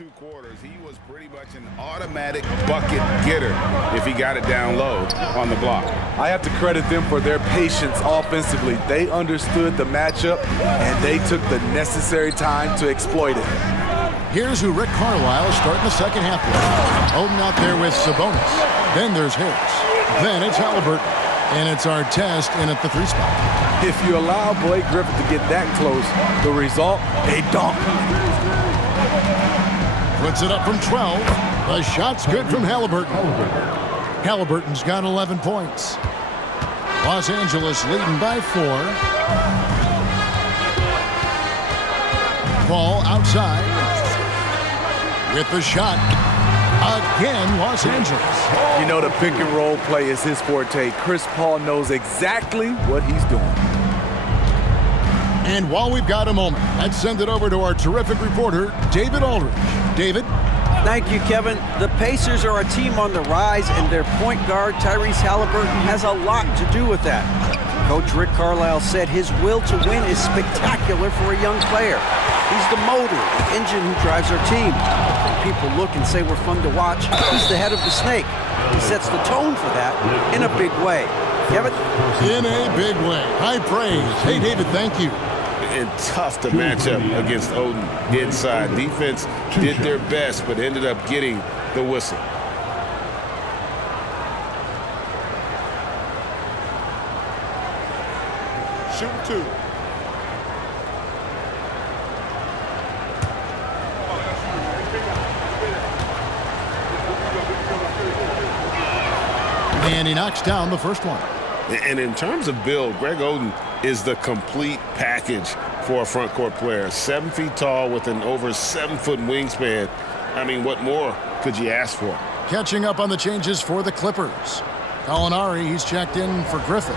2 quarters, he was pretty much an automatic bucket getter if he got it down low on the block. I have to credit them for their patience offensively. They understood the matchup, and they took the necessary time to exploit it. Here's who Rick Carlisle is starting the second half with. Oden out there with Sabonis. Then there's Harris. Then it's Halliburton. And it's Artest in at the 3 spot. If you allow Blake Griffin to get that close, the result, a dunk. Puts it up from 12. The shot's good from Halliburton. Halliburton's got 11 points. Los Angeles leading by 4. Ball outside. With the shot. Again, Los Angeles. You know, the pick and roll play is his forte. Chris Paul knows exactly what he's doing. And while we've got a moment, let's send it over to our terrific reporter, David Aldridge. David? Thank you, Kevin. The Pacers are a team on the rise, and their point guard, Tyrese Halliburton, has a lot to do with that. Coach Rick Carlisle said his will to win is spectacular for a young player. He's the motor, the engine who drives our team. When people look and say we're fun to watch, he's the head of the snake. He sets the tone for that in a big way. Kevin? In a big way. High praise. Hey, David, thank you. And tough to match up against Oden inside. Defense did their best, but ended up getting the whistle. Shoot 2. And he knocks down the first one. And in terms of build, Greg Oden is the complete package for a front court player. 7 feet tall with an over 7-foot wingspan. I mean, what more could you ask for? Catching up on the changes for the Clippers. Gallinari, he's checked in for Griffin.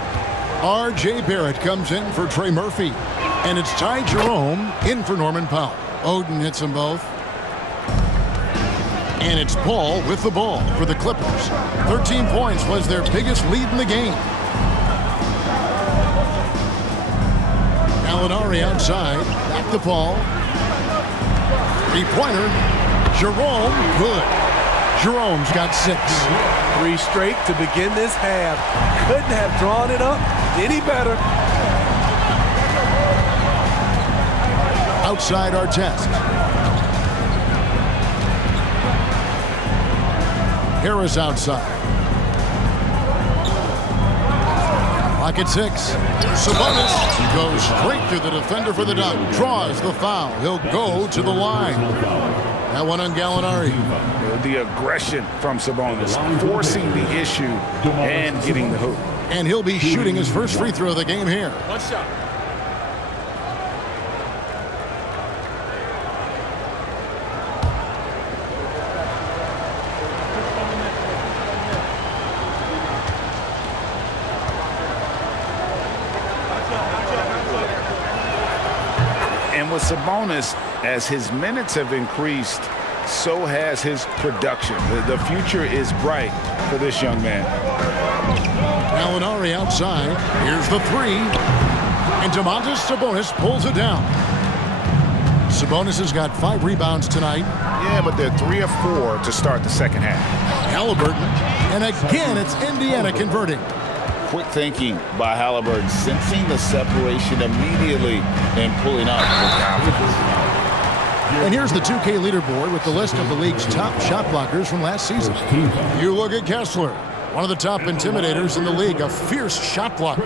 R.J. Barrett comes in for Trey Murphy. And it's Ty Jerome in for Norman Powell. Oden hits them both. And it's Paul with the ball for the Clippers. 13 points was their biggest lead in the game. Gallinari outside. Back to Paul. 3-pointer. Jerome, good. Jerome's got 6. 3 straight to begin this half. Couldn't have drawn it up any better. Outside Artest. Harris outside. Clock at 6. Sabonis goes straight to the defender for the dunk. Draws the foul. He'll go to the line. That one on Gallinari. The aggression from Sabonis, forcing the issue and getting the hoop. And he'll be shooting his first free throw of the game here. One shot. And with Sabonis, as his minutes have increased, so has his production. The future is bright for this young man. Gallinari outside. Here's the 3. And Domantas Sabonis pulls it down. Sabonis has got 5 rebounds tonight. Yeah, but they're 3 of 4 to start the second half. Halliburton. And again, it's Indiana converting. Quick thinking by Halliburton, sensing the separation immediately and pulling up with confidence. And here's the 2K leaderboard with the list of the league's top shot blockers from last season. You look at Kessler, one of the top intimidators in the league, a fierce shot blocker.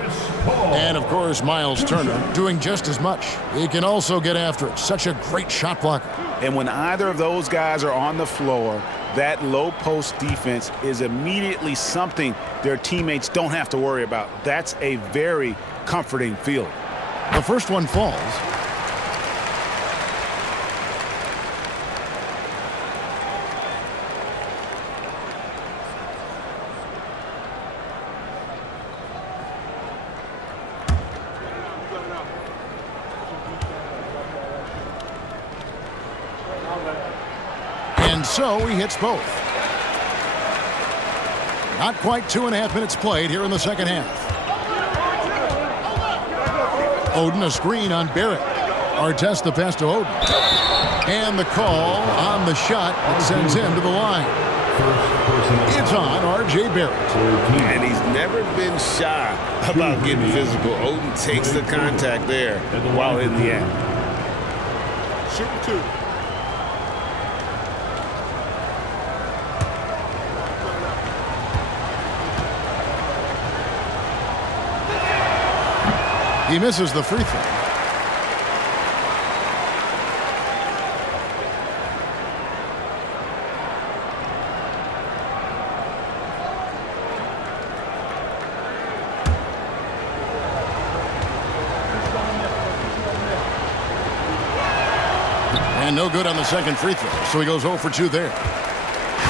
And, of course, Miles Turner doing just as much. He can also get after it. Such a great shot blocker. And when either of those guys are on the floor, that low post defense is immediately something their teammates don't have to worry about. That's a very comforting feeling. The first one falls. And so he hits both. Not quite 2.5 minutes played here in the second half. Oden a screen on Barrett. Artest the pass to Oden. And the call on the shot that sends him to the line. It's on R.J. Barrett. And he's never been shy about getting physical. Odin takes the contact there while in the act. Shooting 2. He misses the free throw. And no good on the second free throw, so he goes 0 for 2 there.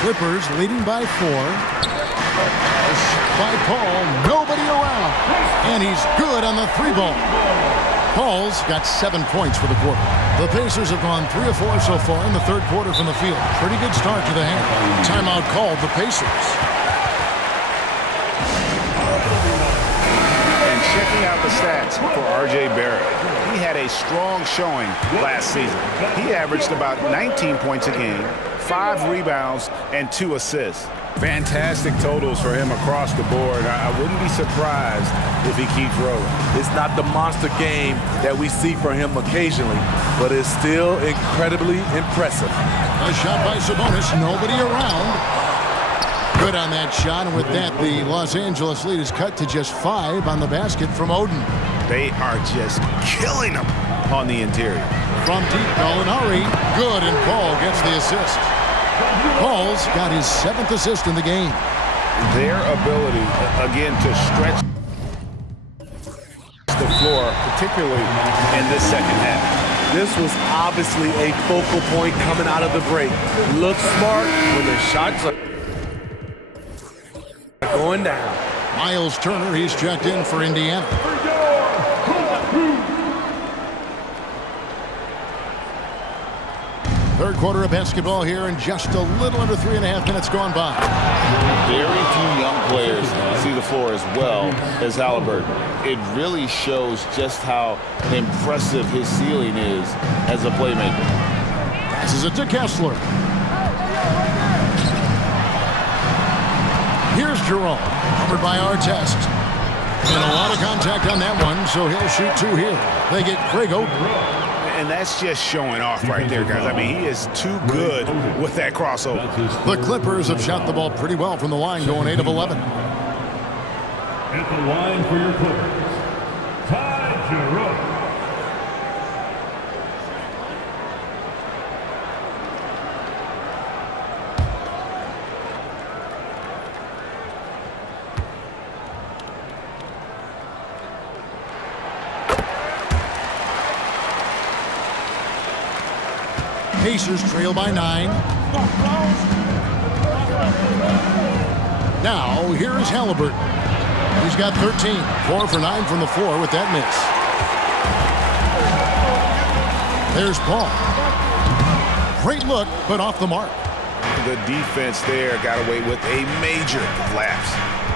Clippers leading by 4. A shot by Paul, nobody around. And he's good on the 3-ball. Paul's got 7 points for the quarter. The Pacers have gone 3 of 4 so far in the third quarter from the field. Pretty good start to the hand. Timeout called the Pacers. And checking out the stats for R.J. Barrett. He had a strong showing last season. He averaged about 19 points a game, 5 rebounds, and 2 assists. Fantastic totals for him across the board. I wouldn't be surprised if he keeps rolling. It's not the monster game that we see from him occasionally, but it's still incredibly impressive. A shot by Sabonis, nobody around. Good on that shot, and with that, the Los Angeles lead is cut to just 5 on the basket from Odin. They are just killing him on the interior. From deep, Gallinari, good, and Paul gets the assist. Paul's got his 7th assist in the game. Their ability, again, to stretch the floor, particularly in this second half. This was obviously a focal point coming out of the break. Look smart when the shots are going down. Miles Turner, he's checked in for Indiana. Third quarter of basketball here, and just a little under 3.5 minutes gone by. Very few young players see the floor as well as Halliburton. It really shows just how impressive his ceiling is as a playmaker. Passes it to Kessler. Here's Jerome, covered by Artest. And a lot of contact on that one, so he'll shoot 2 here. They get Greg Oden. And that's just showing off right there, guys. I mean, he is too good with that crossover. The Clippers have shot the ball pretty well from the line, going 8 of 11. At the line for your Clippers, Ty Jerome. Pacers trail by 9. Now, here is Halliburton. He's got 13. 4 for 9 from the floor with that miss. There's Paul. Great look, but off the mark. The defense there got away with a major lapse.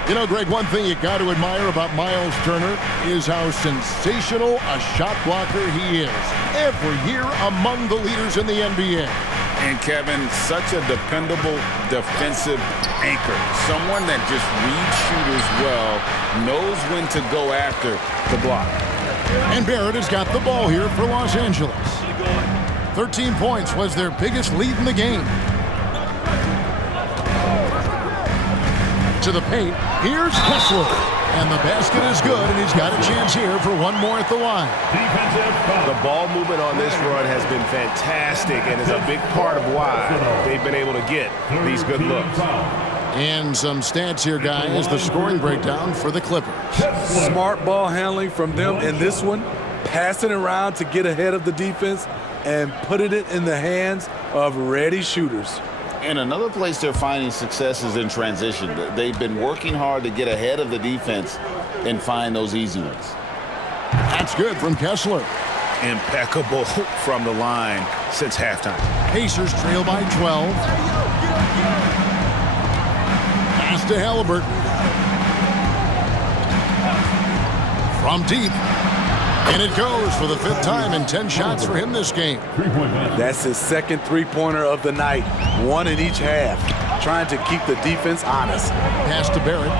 You know, Greg, one thing you got to admire about Miles Turner is how sensational a shot blocker he is. Every year among the leaders in the NBA. And Kevin, such a dependable defensive anchor. Someone that just reads shooters well, knows when to go after the block. And Barrett has got the ball here for Los Angeles. 13 points was their biggest lead in the game. To the paint, here's Kessler. And the basket is good, and he's got a chance here for one more at the line. The ball movement on this run has been fantastic and is a big part of why they've been able to get these good looks. And some stats here, guys, the scoring breakdown for the Clippers. Smart ball handling from them in this one, passing around to get ahead of the defense and putting it in the hands of ready shooters. And another place they're finding success is in transition. They've been working hard to get ahead of the defense and find those easy ones. That's good from Kessler. Impeccable from the line since halftime. Pacers trail by 12. Pass to Halliburton. From deep. And it goes for the 5th time and 10 shots for him this game. That's his second three-pointer of the night, one in each half, trying to keep the defense honest. Pass to Barrett.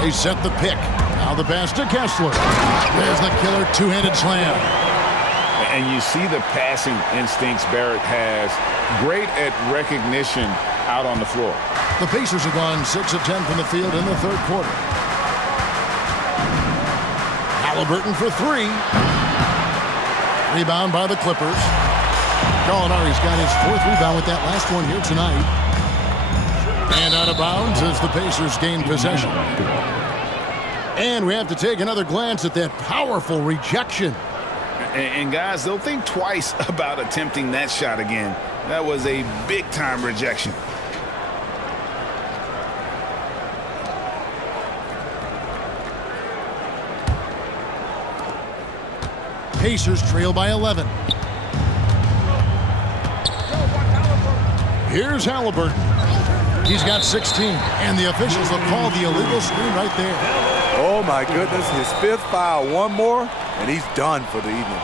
They set the pick. Now the pass to Kessler. There's the killer two-handed slam. And you see the passing instincts Barrett has. Great at recognition out on the floor. The Pacers have gone 6 of 10 from the field in the 3rd quarter. Halliburton for 3. Rebound by the Clippers. Gallinari's got his 4th rebound with that last one here tonight. And out of bounds as the Pacers gain possession. And we have to take another glance at that powerful rejection. And guys, they'll think twice about attempting that shot again. That was a big-time rejection. Pacers trail by 11. Here's Halliburton. He's got 16, and the officials have called the illegal screen right there. Oh, my goodness, his 5th foul. One more, and he's done for the evening.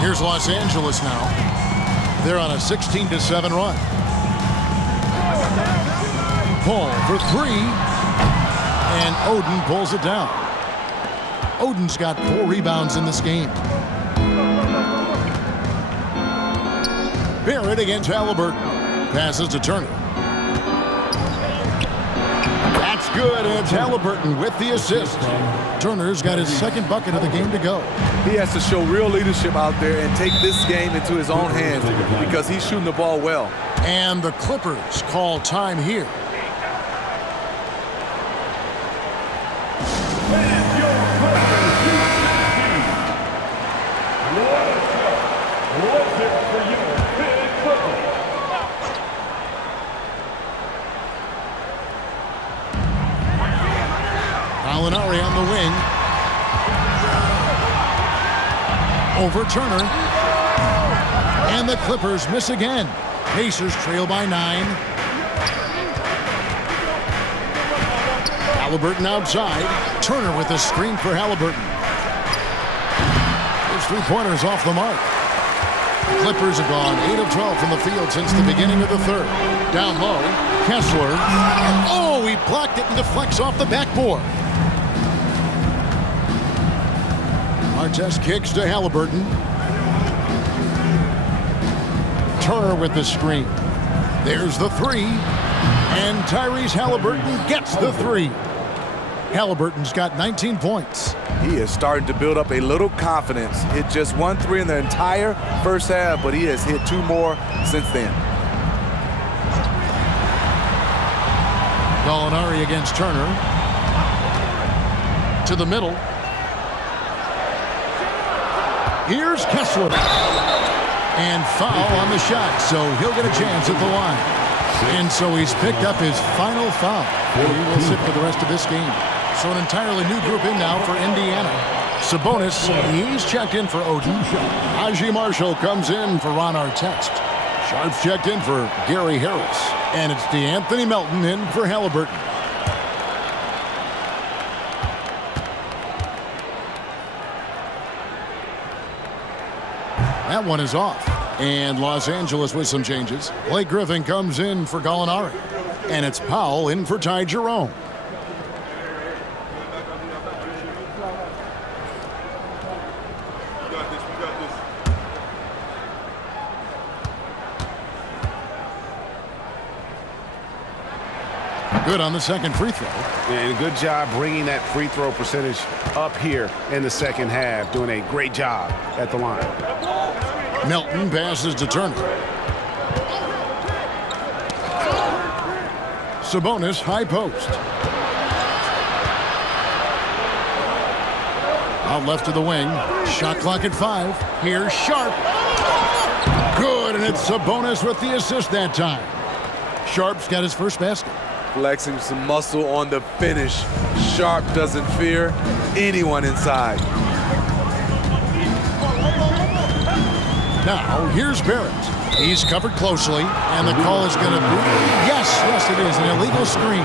Here's Los Angeles now. They're on a 16-7 run. Paul for 3, and Oden pulls it down. Oden's got 4 rebounds in this game. Barrett against Halliburton. Passes to Turner. That's good, and it's Halliburton with the assist. Turner's got his 2nd bucket of the game to go. He has to show real leadership out there and take this game into his own hands because he's shooting the ball well. And the Clippers call time here. Gallinari on the wing. Over Turner. And the Clippers miss again. Pacers trail by 9. Halliburton outside. Turner with a screen for Halliburton. His 3-pointers off the mark. The Clippers have gone 8 of 12 from the field since the beginning of the 3rd. Down low, Kessler. Oh, he blocked it and deflects off the backboard. Artest kicks to Halliburton. Turner with the screen. There's the 3. And Tyrese Halliburton gets the 3. Halliburton's got 19 points. He is starting to build up a little confidence. Hit just 1 3 in the entire first half, but he has hit 2 more since then. Gallinari against Turner. To the middle. Here's Kessler. And foul on the shot, so he'll get a chance at the line. And so he's picked up his final foul. He will sit for the rest of this game. So an entirely new group in now for Indiana. Sabonis, he's checked in for Oden. Haji Marshall comes in for Ron Artest. Sharp's checked in for Gary Harris. And it's DeAnthony Melton in for Halliburton. That one is off. And Los Angeles with some changes. Blake Griffin comes in for Gallinari. And it's Powell in for Ty Jerome. Good on the second free throw. And good job bringing that free throw percentage up here in the second half. Doing a great job at the line. Melton passes to Turner. Sabonis high post. Out left to the wing. Shot clock at 5. Here's Sharp. Good, and it's Sabonis with the assist that time. Sharp's got his first basket. Flexing some muscle on the finish. Sharp doesn't fear anyone inside. Now, here's Barrett. He's covered closely, and the call is going to be, yes, it is, an illegal screen.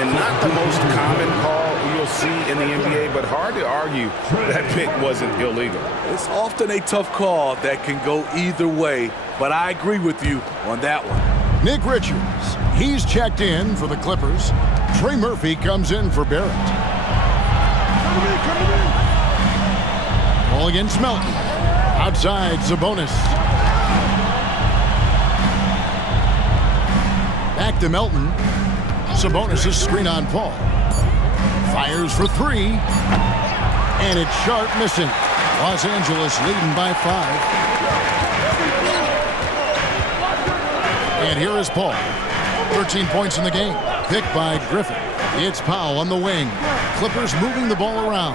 And not the most common call you'll see in the NBA, but hard to argue that pick wasn't illegal. It's often a tough call that can go either way, but I agree with you on that one. Nick Richards, he's checked in for the Clippers. Trey Murphy comes in for Barrett. Ball against Melton. Outside, Sabonis. Back to Melton. Sabonis' screen on Paul. Fires for three. And it's sharp missing. Los Angeles leading by 5. And here is Paul. 13 points in the game. Picked by Griffin. It's Powell on the wing. Clippers moving the ball around.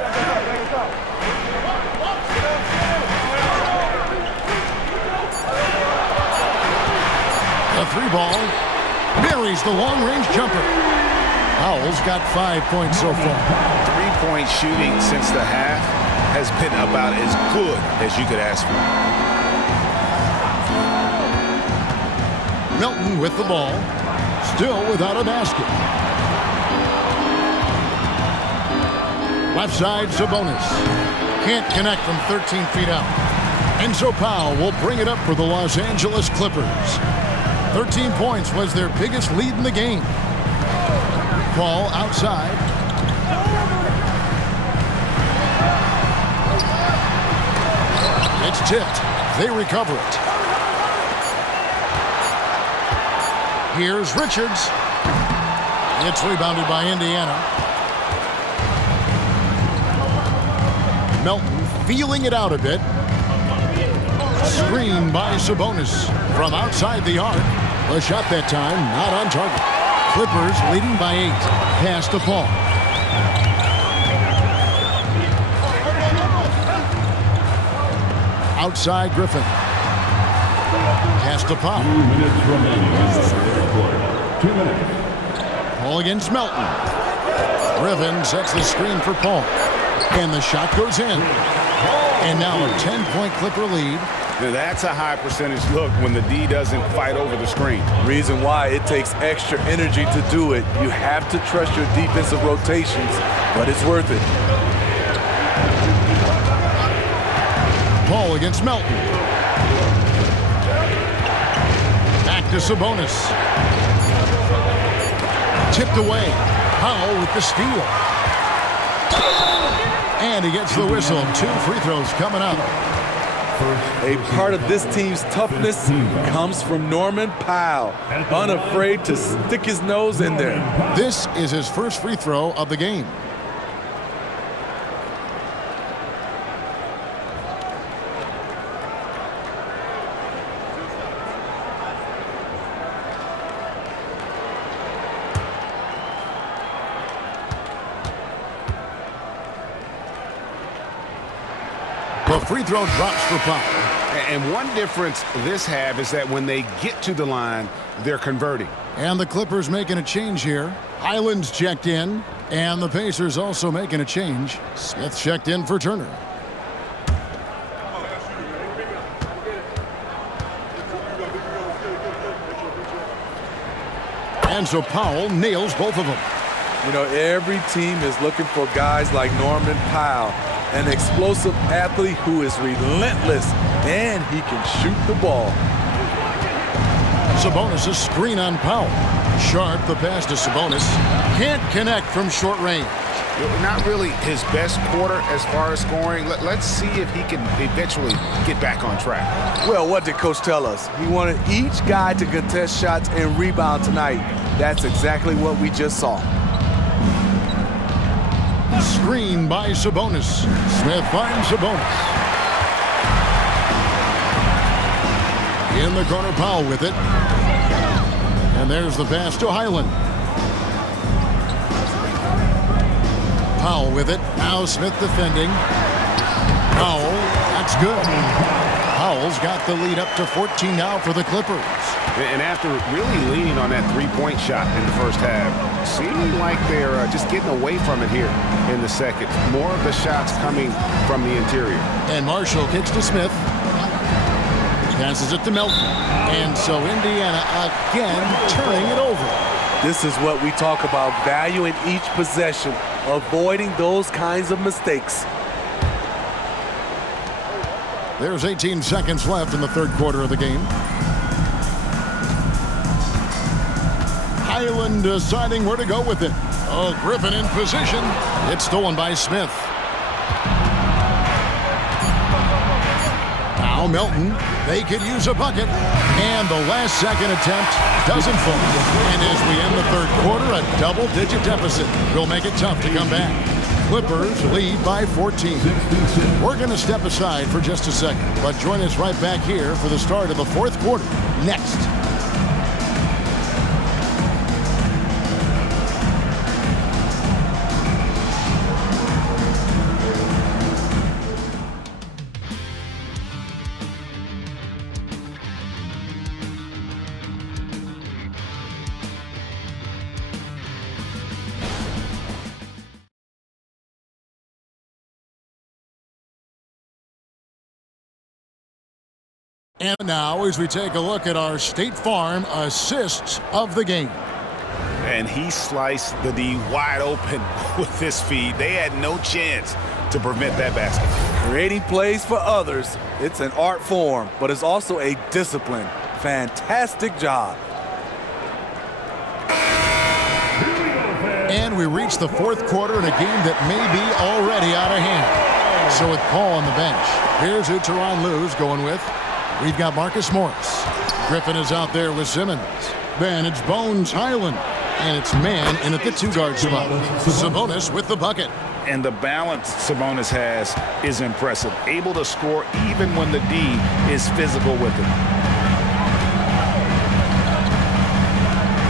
The 3 ball. Marries the long-range jumper. Powell's got 5 points so far. 3-point shooting since the half has been about as good as you could ask for. Melton with the ball. Still without a basket. Left side, Sabonis. Can't connect from 13 feet out. And so Powell will bring it up for the Los Angeles Clippers. 13 points was their biggest lead in the game. Paul outside. It's tipped. They recover it. Here's Richards. It's rebounded by Indiana. Melton feeling it out a bit. Screen by Sabonis from outside the arc. A shot that time, not on target. Clippers leading by 8. Pass to Paul. Outside Griffin. Pass to Paul. 2 minutes remaining in the third quarter. 2 minutes. Paul against Melton. Griffin sets the screen for Paul. And the shot goes in. And now a 10-point Clipper lead. Now that's a high percentage look when the D doesn't fight over the screen. Reason why it takes extra energy to do it. You have to trust your defensive rotations, but it's worth it. Paul against Melton. Back to Sabonis. Tipped away. Powell with the steal. And he gets the whistle. 2 free throws coming up. A part of this team's toughness comes from Norman Powell, unafraid to stick his nose in there. This is his first free throw of the game. The free throw drops for Powell. And one difference this half is that when they get to the line, they're converting. And the Clippers making a change here. Highland's checked in. And the Pacers also making a change. Smith checked in for Turner. And so Powell nails both of them. You know, every team is looking for guys like Norman Powell, an explosive athlete who is relentless, and he can shoot the ball. Sabonis' screen on Powell. Sharp the pass to Sabonis. Can't connect from short range. Not really his best quarter as far as scoring. Let's see if he can eventually get back on track. Well, what did Coach tell us? He wanted each guy to contest shots and rebound tonight. That's exactly what we just saw. Screen by Sabonis. Smith finds Sabonis. In the corner, Powell with it. And there's the pass to Highland. Powell with it. Now Smith defending. Powell, that's good. Powell's got the lead up to 14 now for the Clippers. And after really leaning on that three-point shot in the first half, seeming like they're just getting away from it here in the second. More of the shots coming from the interior. And Marshall kicks to Smith. Passes it to Melton. And so Indiana again turning it over. This is what we talk about, valuing each possession, avoiding those kinds of mistakes. There's 18 seconds left in the third quarter of the game. Highland deciding where to go with it. Oh, Griffin in position. It's stolen by Smith. Now Melton. They could use a bucket. And the last second attempt doesn't fall. And as we end the third quarter, a double-digit deficit will make it tough to come back. Clippers lead by 14. We're going to step aside for just a second, but join us right back here for the start of the fourth quarter next. And now as we take a look at our State Farm assists of the game. And he sliced the D wide open with his feed. They had no chance to prevent that basket. Creating plays for others, it's an art form, but it's also a discipline. Fantastic job. And we reach the fourth quarter in a game that may be already out of hand. So with Paul on the bench, here's who Teron Lou's going with. We've got Marcus Morris. Griffin is out there with Simmons. Then it's Bones Highland. And it's man in at the two-guard spot. Sabonis with the bucket. And the balance Sabonis has is impressive. Able to score even when the D is physical with it.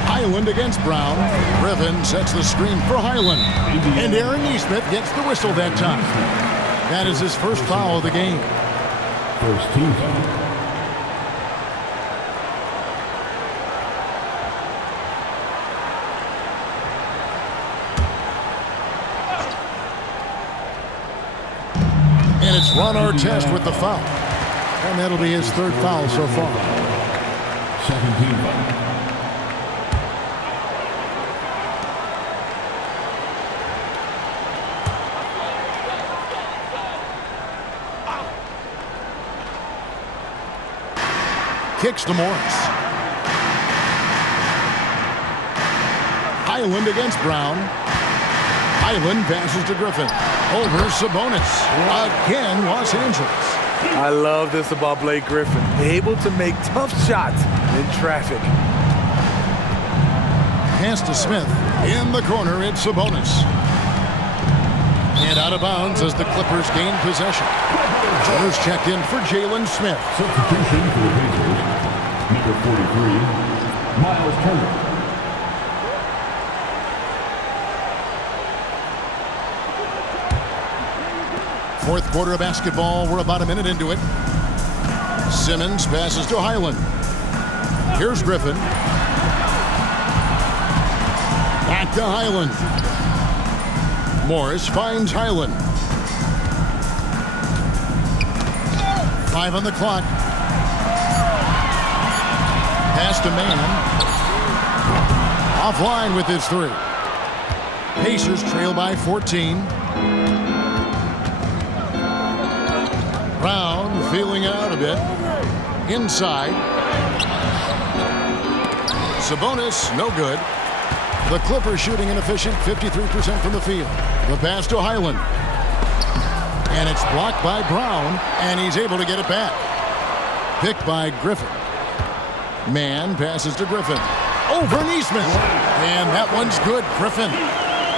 Highland against Brown. Griffin sets the screen for Highland. And Aaron Nesmith gets the whistle that time. That is his first foul of the game. First team foul. And it's Ron Artest with the foul. And that'll be his third foul so far. Second team foul. Kicks to Morris. Highland against Brown. Highland passes to Griffin. Over Sabonis. Again, Los Angeles. I love this about Blake Griffin. Able to make tough shots in traffic. Pass to Smith. In the corner, it's Sabonis. And out of bounds as the Clippers gain possession. Jones checked in for Jalen Smith. Substitution for the Pacers. Number 43, Miles Turner. Fourth quarter of basketball. We're about a minute into it. Simmons passes to Highland. Here's Griffin. Back to Highland. Morris finds Highland. 5 on the clock. Pass to man. Offline with his 3. Pacers trail by 14. Brown feeling out a bit. Inside. Sabonis, no good. The Clippers shooting inefficient, 53% from the field. The pass to Highland. And it's blocked by Brown, and he's able to get it back. Picked by Griffin. Man passes to Griffin. Over Nesmith. And that one's good, Griffin.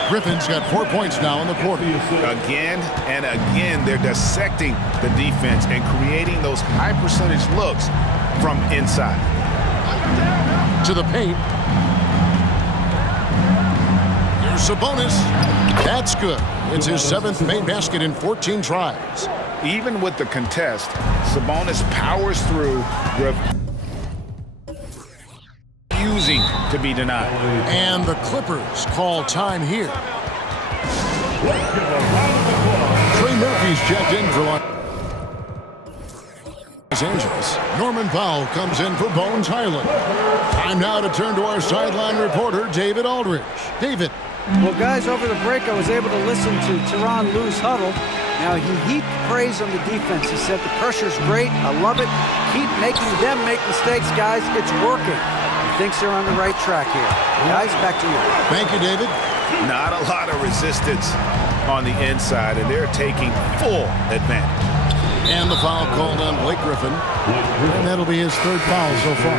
Griffin's got 4 points now in the quarter. Again and again, they're dissecting the defense and creating those high percentage looks from inside. To the paint. Here's Sabonis. That's good. It's his 7th made basket in 14 tries. Even with the contest, Sabonis powers through, refusing to be denied. And the Clippers call time here. Trey Murphy's checked in for Los Angeles. Norman Powell comes in for Bones Highland. Time now to turn to our sideline reporter, David Aldridge. David. Well, guys, over the break, I was able to listen to Tyronn Lue's huddle. Now, he heaped praise on the defense. He said, the pressure's great. I love it. Keep making them make mistakes, guys. It's working. He thinks they're on the right track here. Guys, back to you. Thank you, David. Not a lot of resistance on the inside, and they're taking full advantage. And the foul called on Blake Griffin. And that'll be his third foul so far.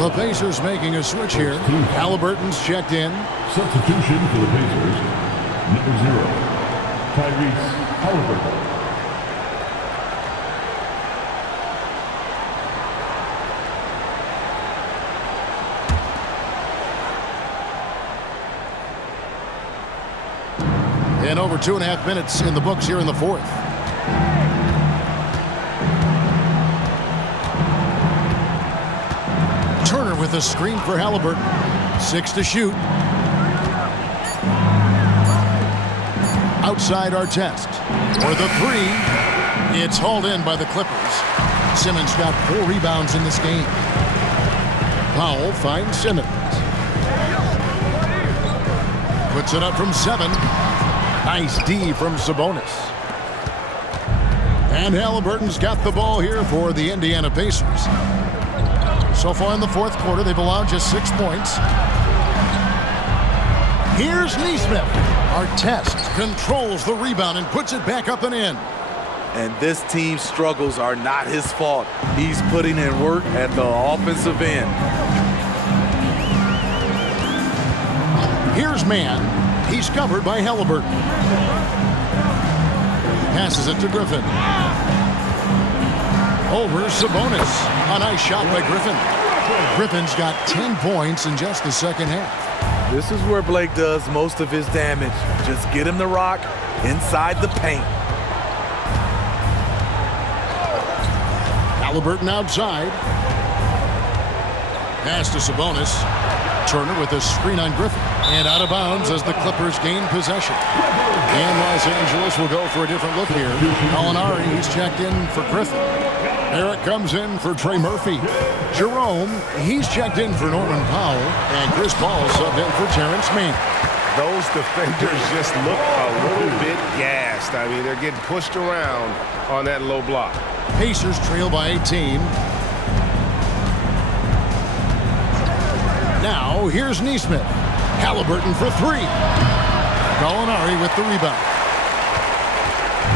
The Pacers making a switch here. Halliburton's checked in. Substitution for the Pacers. Number 0, Tyrese Halliburton. And over 2.5 minutes in the books here in the fourth. Turner with a screen for Halliburton. 6 to shoot. Outside Artest. For the 3. It's hauled in by the Clippers. Simmons got 4 rebounds in this game. Powell finds Simmons. Puts it up from 7. Nice D from Sabonis. And Halliburton's got the ball here for the Indiana Pacers. So far in the fourth quarter, they've allowed just 6 points. Here's Neesmith. Artest controls the rebound and puts it back up and in. And this team's struggles are not his fault. He's putting in work at the offensive end. Here's Mann. He's covered by Halliburton. Passes it to Griffin. Over Sabonis. A nice shot by Griffin. Griffin's got 10 points in just the second half. This is where Blake does most of his damage. Just get him the rock inside the paint. Halliburton outside. Pass to Sabonis. Turner with a screen on Griffin. And out of bounds as the Clippers gain possession. And Los Angeles will go for a different look here. Gallinari, he's checked in for Griffin. Barrett comes in for Trey Murphy. Jerome, he's checked in for Norman Powell. And Chris Paul subbed in for Terrence Mann. Those defenders just look a little bit gassed. I mean, they're getting pushed around on that low block. Pacers trail by 18. Now, here's Neesmith. Halliburton for 3. Gallinari with the rebound.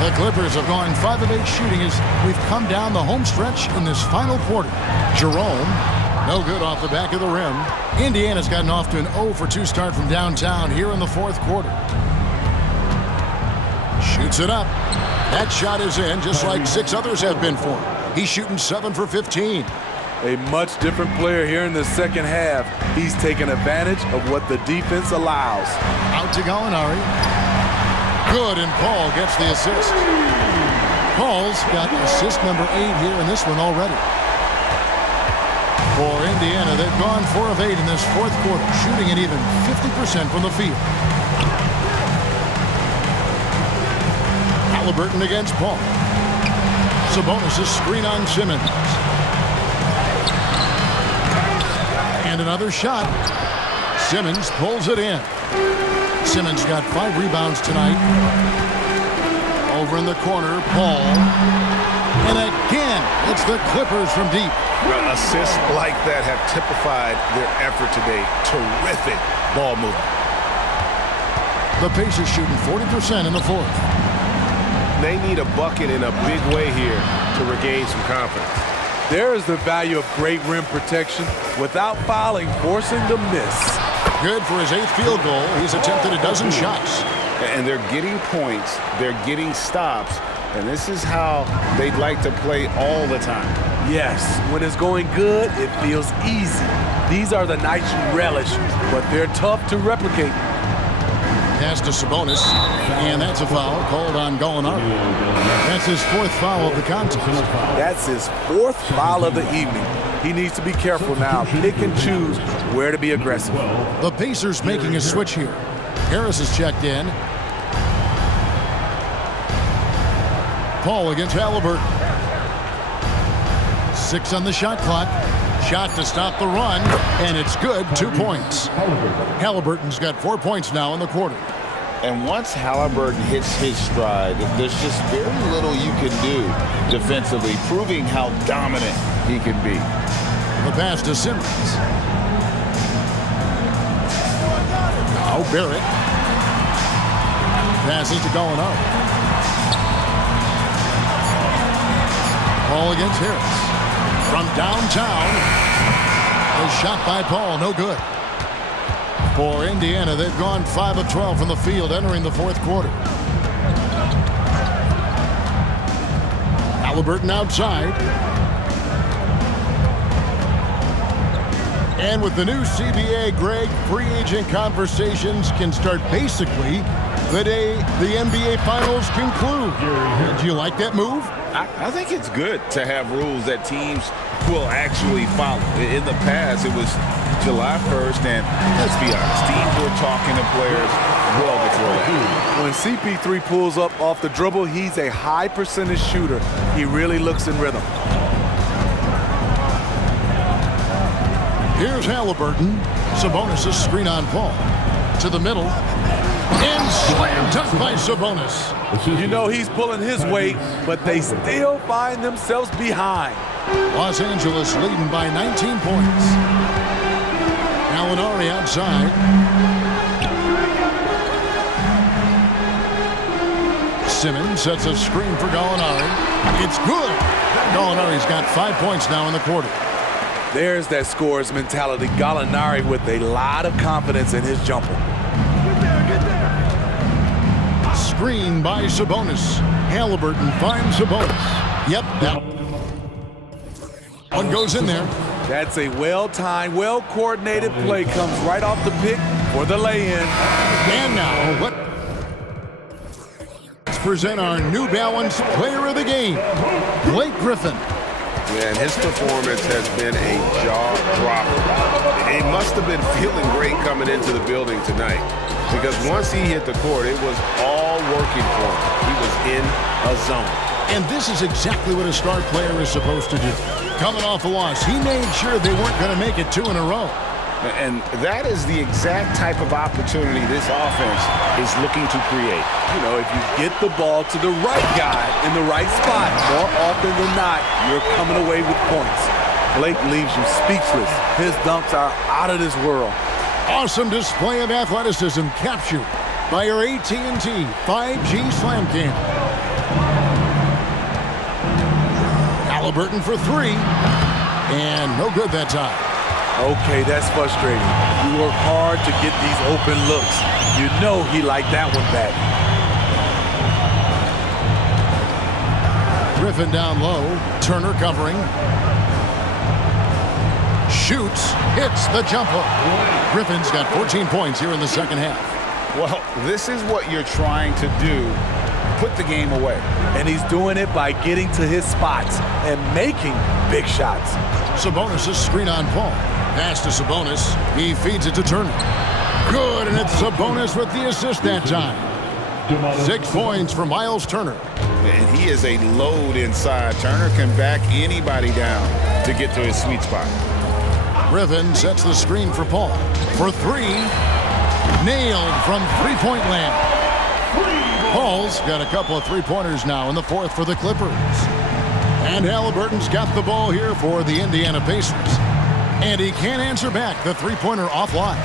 The Clippers have gone 5 of 8 shooting as we've come down the home stretch in this final quarter. Jerome, no good off the back of the rim. Indiana's gotten off to an 0 for 2 start from downtown here in the fourth quarter. Shoots it up. That shot is in, just like 6 others have been for him. He's shooting 7 for 15. A much different player here in the second half. He's taking advantage of what the defense allows. Out to Gallinari. Good, and Paul gets the assist. Paul's got assist number 8 here in this one already. For Indiana, they've gone 4 of 8 in this fourth quarter, shooting at even 50% from the field. Halliburton against Paul. Sabonis' screen on Simmons. And another shot. Simmons pulls it in. Simmons got 5 rebounds tonight. Over in the corner, Paul. And again, it's the Clippers from deep. Well, assists like that have typified their effort today. Terrific ball movement. The Pacers shooting 40% in the fourth. They need a bucket in a big way here to regain some confidence. There is the value of great rim protection without fouling, forcing the miss. Good for his 8th field goal. He's attempted a dozen shots. And they're getting points. They're getting stops. And this is how they'd like to play all the time. Yes, when it's going good, it feels easy. These are the nights you relish, but they're tough to replicate. Pass to Sabonis, and that's a foul called on Gallinari. That's his 4th foul of the contest. That's his 4th foul of the evening. He needs to be careful now. Pick and choose where to be aggressive. The Pacers making a switch here. Harris is checked in. Paul against Halliburton. 6 on the shot clock. Shot to stop the run, and it's good. 2 points. Halliburton's got 4 points now in the quarter. And once Halliburton hits his stride, there's just very little you can do defensively, proving how dominant he can be. The pass to Simmons. Now Barrett. Passes to Gallinari. Ball against Harris. From downtown. A shot by Paul, no good. For Indiana, they've gone 5 of 12 from the field entering the fourth quarter. Halliburton outside. And with the new CBA, Greg, free agent conversations can start basically the day the NBA Finals conclude. Do you like that move? I think it's good to have rules that teams will actually follow. In the past, it was July 1st, and let's be honest, teams were talking to players well before that. When CP3 pulls up off the dribble, he's a high percentage shooter. He really looks in rhythm. Here's Halliburton. Sabonis' screen on Paul. To the middle. And slam dunk by Sabonis. You know he's pulling his weight, but they still find themselves behind. Los Angeles leading by 19 points. Gallinari outside. Simmons sets a screen for Gallinari. It's good. Gallinari's got 5 points now in the quarter. There's that scorer's mentality. Gallinari with a lot of confidence in his jumper. Screen by Sabonis. Halliburton finds Sabonis. Yep. One goes in there. That's a well-timed, well-coordinated play. Comes right off the pick for the lay-in. And now, let's present our New Balance Player of the Game, Blake Griffin. Man, his performance has been a jaw-dropper. He must have been feeling great coming into the building tonight, because once he hit the court, it was all working for him. He was in a zone. And this is exactly what a star player is supposed to do. Coming off a loss, he made sure they weren't going to make it 2 in a row. And that is the exact type of opportunity this offense is looking to create. You know, if you get the ball to the right guy in the right spot, more often than not, you're coming away with points. Blake leaves you speechless. His dunks are out of this world. Awesome display of athleticism captured by your AT&T 5G Slam Cam. Halliburton for 3. And no good that time. Okay, that's frustrating. You work hard to get these open looks. You know he liked that one back. Griffin down low. Turner covering. Shoots. Hits the jump hook. Griffin's got 14 points here in the second half. Well, this is what you're trying to do. Put the game away. And he's doing it by getting to his spots and making big shots. Sabonis' screen on Paul. Pass to Sabonis. He feeds it to Turner. Good, and it's Sabonis with the assist that time. 6 points for Miles Turner. And he is a load inside. Turner can back anybody down to get to his sweet spot. Griffin sets the screen for Paul. For 3. Nailed from three-point land. Paul's got a couple of three-pointers now in the fourth for the Clippers. And Halliburton's got the ball here for the Indiana Pacers. And he can't answer back the three-pointer offline.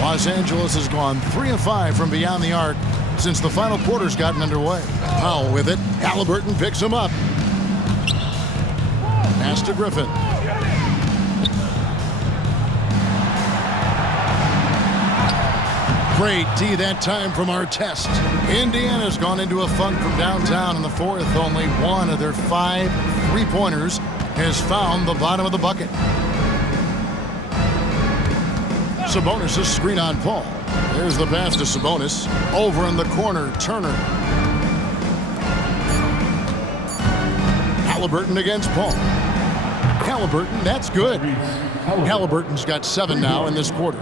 Los Angeles has gone 3 of 5 from beyond the arc since the final quarter's gotten underway. Powell with it. Halliburton picks him up. Pass to Griffin. Great D that time from Artest. Indiana's gone into a funk from downtown in the fourth. Only one of their 5 three-pointers has found the bottom of the bucket. Sabonis' screen on Paul. There's the pass to Sabonis. Over in the corner, Turner. Halliburton against Paul. Halliburton, that's good. Halliburton's got 7 now in this quarter.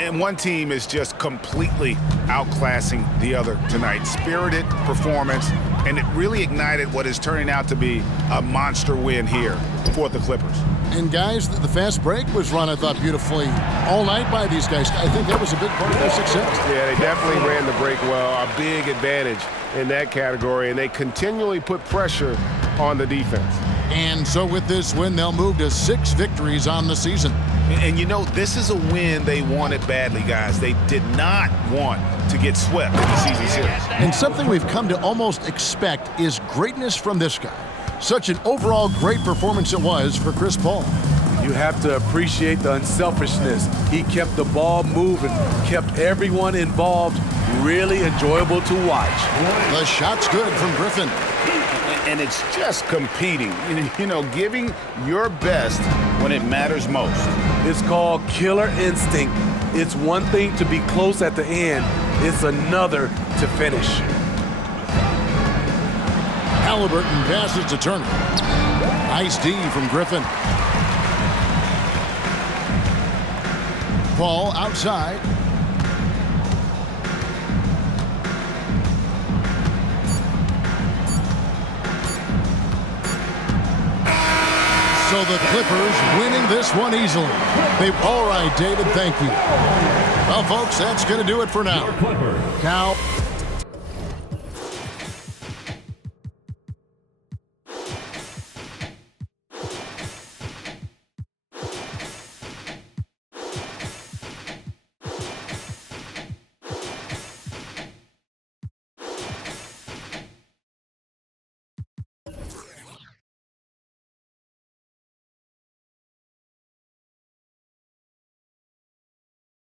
And one team is just completely outclassing the other tonight. Spirited performance and it really ignited what is turning out to be a monster win here for the Clippers. And guys, the fast break was run, I thought, beautifully all night by these guys. I think that was a big part of their success. Yeah, they definitely ran the break well. A big advantage in that category, and they continually put pressure on the defense. And so with this win, they'll move to 6 victories on the season. And you know, this is a win they wanted badly, guys. They did not want to get swept in the season series. And something we've come to almost expect is greatness from this guy. Such an overall great performance it was for Chris Paul. You have to appreciate the unselfishness. He kept the ball moving, kept everyone involved, really enjoyable to watch. The shot's good from Griffin. And it's just competing, you know, giving your best when it matters most. It's called killer instinct. It's one thing to be close at the end. It's another to finish. Halliburton passes to Turner. Nice D from Griffin. Paul outside. So the Clippers winning this one easily. All right, David, thank you. Well, folks, that's going to do it for now. Now,